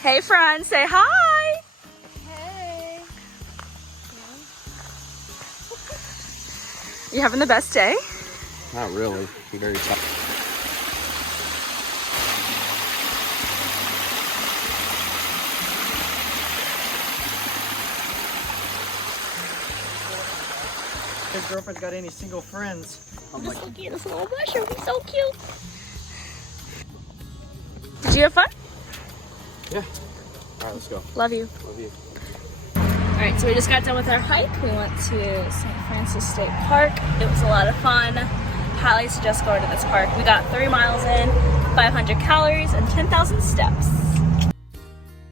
Hey friend, say hi. Hey. You having the best day? Not really. I'm very tired. His girlfriend's got any single friends. I'm like, Just looking at this little mushroom, he's so cute. Did you have fun? Yeah. All right, let's go. Love you. Love you. Alright, so we just got done with our hike. We went to St. Francis State Park. It was a lot of fun. Highly suggest going to this park. We got 3 miles in, 500 calories, and 10,000 steps.